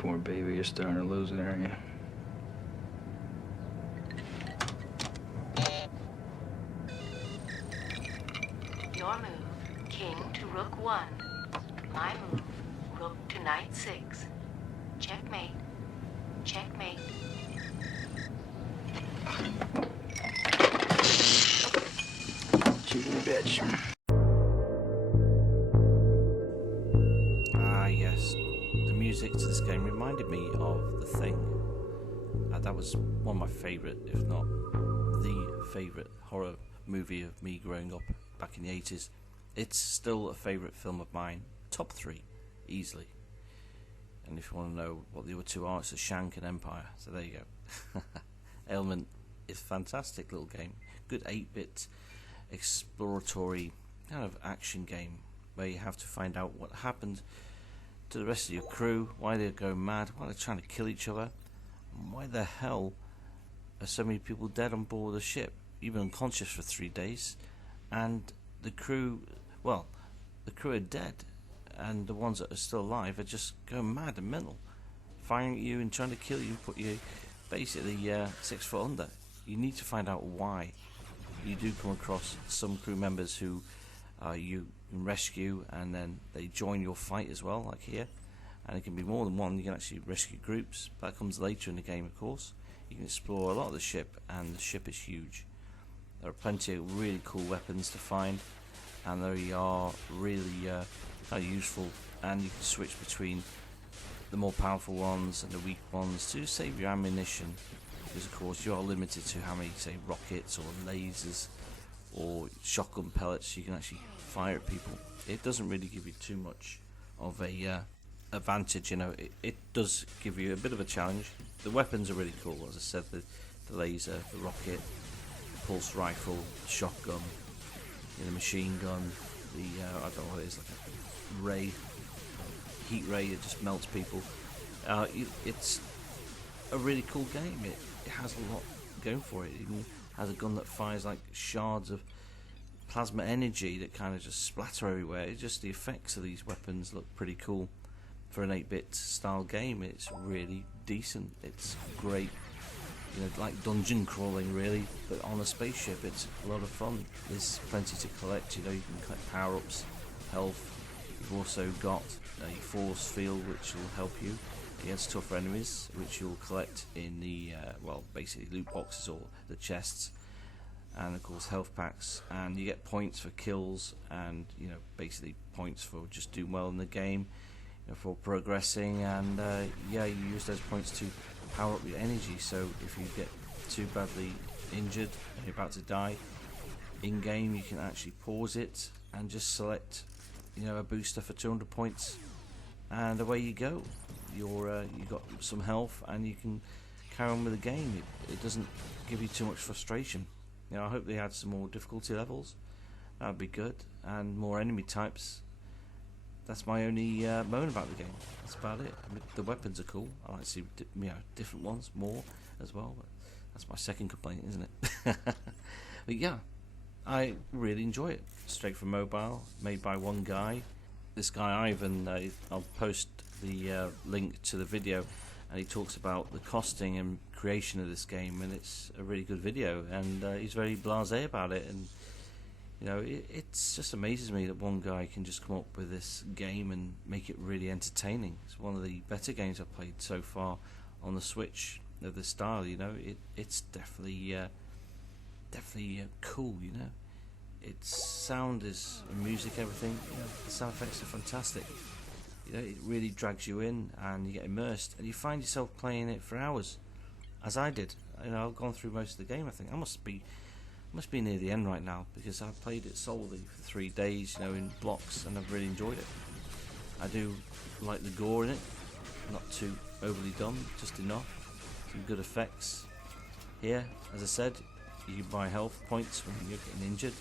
Poor baby, you're starting to lose it, aren't you? Your move, king to rook 1. My move, rook to knight 6. Checkmate. Checkmate. Cheating bitch. Ah, yes. The music to this game reminded me of The Thing. That was one of my favourite, if not the favourite horror movie of me growing up back in the 80s. It's still a favourite film of mine. Top 3, easily. And if you want to know what the other two are, it's The Shank and Empire. So there you go. Ailment is a fantastic little game. Good 8-bit exploratory kind of action game where you have to find out what happened to the rest of your crew, why they're going mad, why they're trying to kill each other, and why the hell are so many people dead on board the ship. You've been unconscious for 3 days, and the crew are dead, and the ones that are still alive are just going mad and mental, firing at you and trying to kill you and put you basically 6 foot under. You need to find out why. You do come across some crew members who you can rescue, and then they join your fight as well, like here. And it can be more than one. You can actually rescue groups. That comes later in the game, of course. You can explore a lot of the ship, and the ship is huge. There are plenty of really cool weapons to find, and they are really kind of useful. And you can switch between the more powerful ones and the weak ones to save your ammunition, because of course you are limited to how many, say, rockets or lasers or shotgun pellets you can actually fire at people. It doesn't really give you too much of a advantage, you know. It does give you a bit of a challenge. The weapons are really cool, as I said, the laser, the rocket, the pulse rifle, the shotgun, the machine gun, the I don't know what it is, like a ray, heat ray that just melts people. It's a really cool game. It has a lot going for it. It even has a gun that fires like shards of plasma energy that kind of just splatter everywhere. It's just the effects of these weapons look pretty cool for an 8-bit style game. It's really decent. It's great, like dungeon crawling really, but on a spaceship. It's a lot of fun. There's plenty to collect. You can collect power-ups, health. You've also got a force field which will help you against tougher enemies, which you'll collect in the basically loot boxes or the chests, and of course health packs. And you get points for kills, and basically points for just doing well in the game, for progressing. And you use those points to power up your energy. So if you get too badly injured and you're about to die in game, you can actually pause it and just select a booster for 200 points, and away you go. You've got some health, and you can carry on with the game. It doesn't give you too much frustration. I hope they add some more difficulty levels. That would be good, and more enemy types. That's my only moan about the game. That's about it. I mean, the weapons are cool. I like to see different ones more as well. But that's my second complaint, isn't it? But yeah, I really enjoy it. Straight from mobile, made by one guy. This guy Ivan. I'll post the link to the video, and he talks about the costing and creation of this game, and it's a really good video, and he's very blasé about it. And it just amazes me that one guy can just come up with this game and make it really entertaining. It's one of the better games I've played so far on the Switch of this style. It's definitely cool. Its sound is music, everything. The sound effects are fantastic. It really drags you in, and you get immersed, and you find yourself playing it for hours, as I did. I've gone through most of the game. I think I must be near the end right now, because I've played it solely for 3 days, in blocks, and I've really enjoyed it. I do like the gore in it, not too overly done, just enough. Some good effects. Here, as I said, you can buy health points when you're getting injured,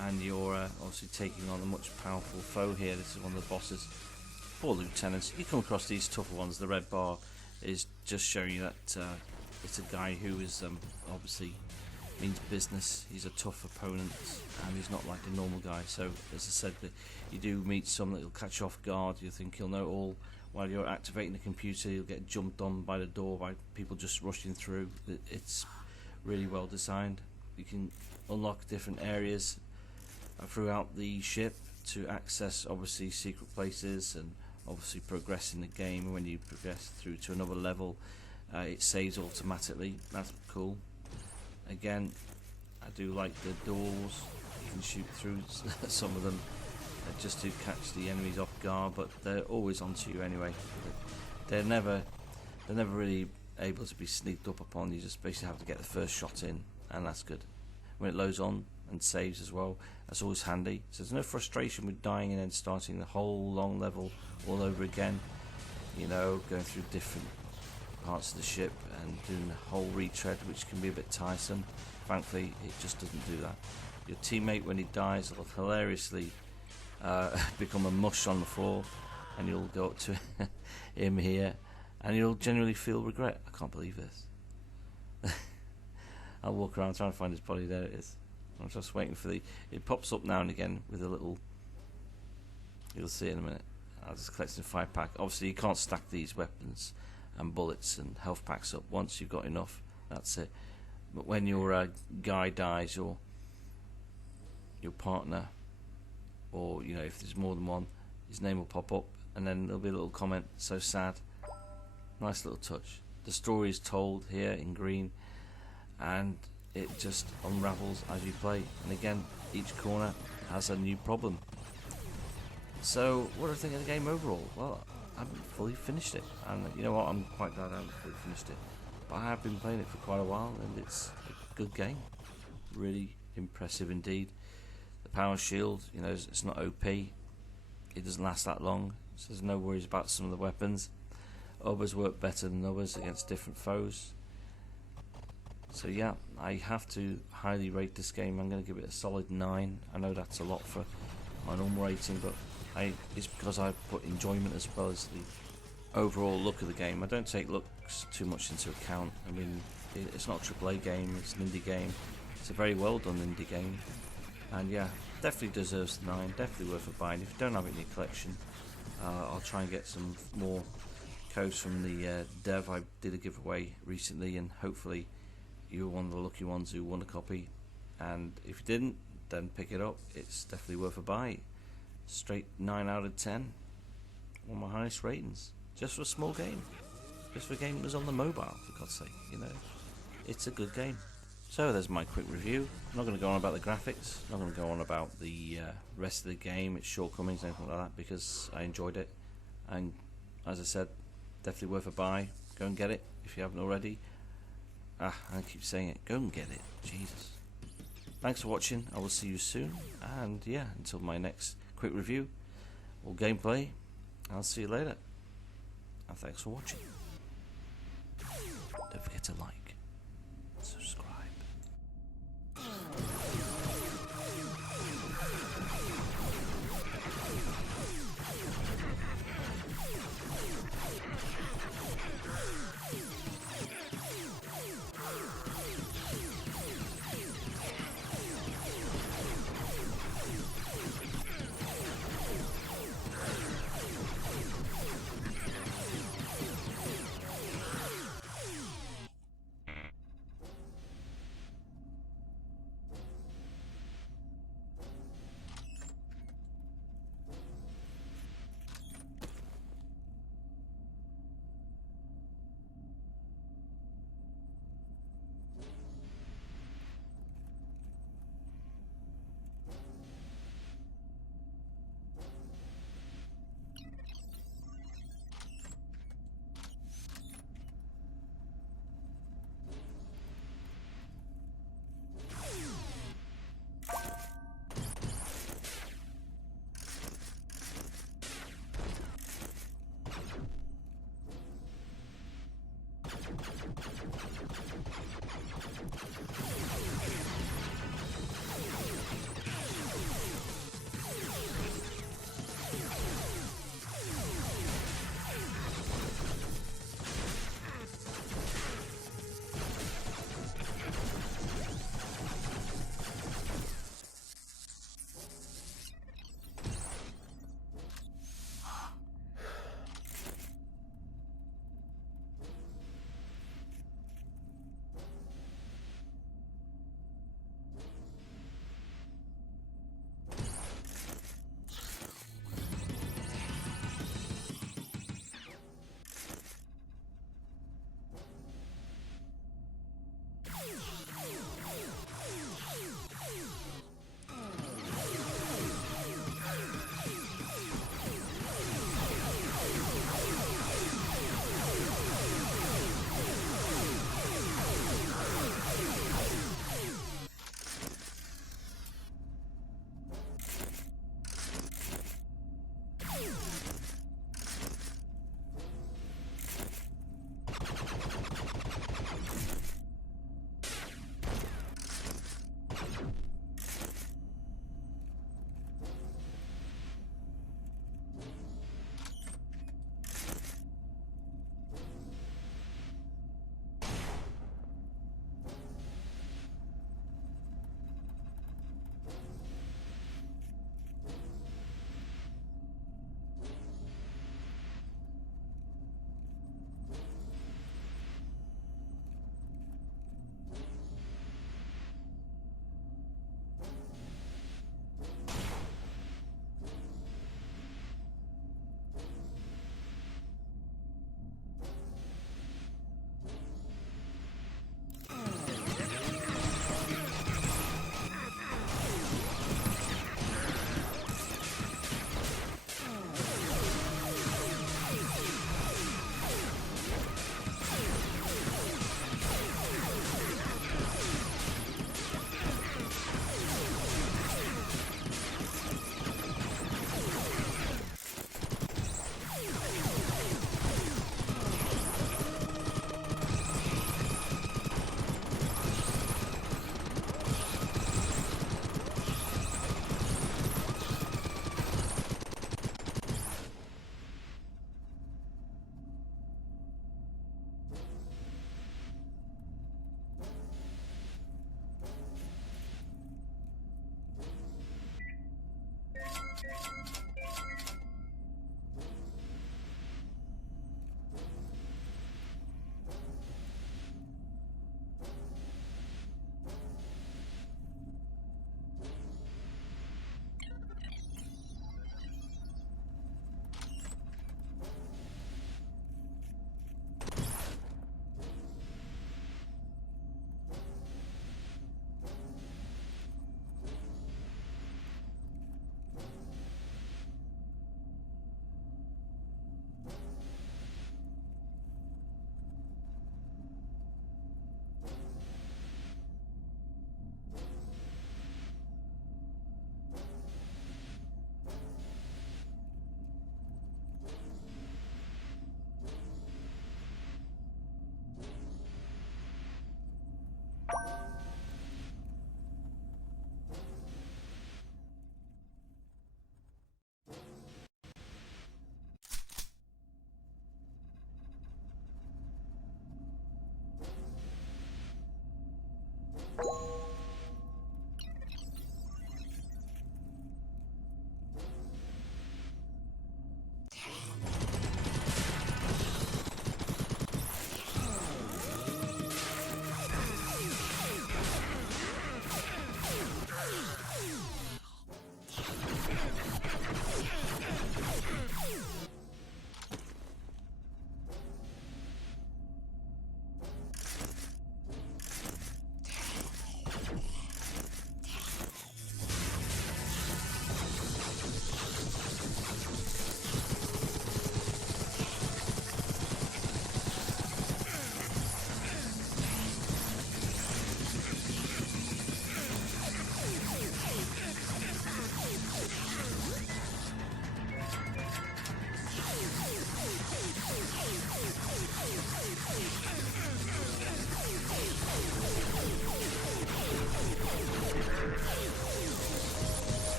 and you're obviously taking on a much powerful foe here. This is one of the bosses. 4 lieutenants. You come across these tougher ones. The red bar is just showing you that it's a guy who is obviously means business. He's a tough opponent, and he's not like a normal guy. So as I said, that you do meet some that will catch you off guard. You think you'll know all while you're activating the computer, you'll get jumped on by the door by people just rushing through. It's really well designed. You can unlock different areas throughout the ship to access obviously secret places and obviously progress in the game. When you progress through to another level, it saves automatically. That's cool. Again, I do like the doors. You can shoot through some of them just to catch the enemies off guard, but they're always onto you anyway. They're never really able to be sneaked up upon. You just basically have to get the first shot in, and that's good. When it loads on and saves as well, that's always handy. So there's no frustration with dying and then starting the whole long level all over again. You know, going through different parts of the ship and doing the whole retread, which can be a bit tiresome. Frankly, it just doesn't do that. Your teammate, when he dies, will hilariously become a mush on the floor, and you'll go up to him here and you'll genuinely feel regret. I can't believe this. I'll walk around trying to find his body. There it is. I'm just waiting for it pops up now and again with a little, you'll see it in a minute. I'll just collect a 5-pack. Obviously you can't stack these weapons and bullets and health packs up. Once you've got enough, that's it. But when your guy dies, your partner, or you know, if there's more than one, his name will pop up and then there'll be a little comment, so sad. Nice little touch. The story is told here in green, and it just unravels as you play. And again, each corner has a new problem. So what do I think of the game overall? Well, I haven't fully finished it, and you know what, I'm quite glad I haven't fully finished it, but I have been playing it for quite a while, and it's a good game. Really impressive indeed. The power shield, you know, it's not OP, it doesn't last that long, so there's no worries about some of the weapons. Others work better than others against different foes. So yeah, I have to highly rate this game. I'm going to give it a solid 9. I know that's a lot for my normal rating, but it's because I put enjoyment as well as the overall look of the game. I don't take looks too much into account. I mean, it's not a AAA game, it's an indie game. It's a very well done indie game, and yeah, definitely deserves the 9. Definitely worth a buy. If you don't have it in your collection, I'll try and get some more codes from the dev. I did a giveaway recently, and hopefully you were one of the lucky ones who won a copy. And if you didn't, then pick it up. It's definitely worth a buy. Straight 9 out of 10. One of my highest ratings. Just for a small game. Just for a game that was on the mobile, for God's sake, you know. It's a good game. So there's my quick review. I'm not going to go on about the graphics. I'm not going to go on about the rest of the game, its shortcomings, anything like that, because I enjoyed it. And as I said, definitely worth a buy. Go and get it if you haven't already. I keep saying it. Go and get it. Jesus. Thanks for watching. I will see you soon. And yeah, until my next quick review or gameplay, I'll see you later. And thanks for watching. Don't forget to like, subscribe.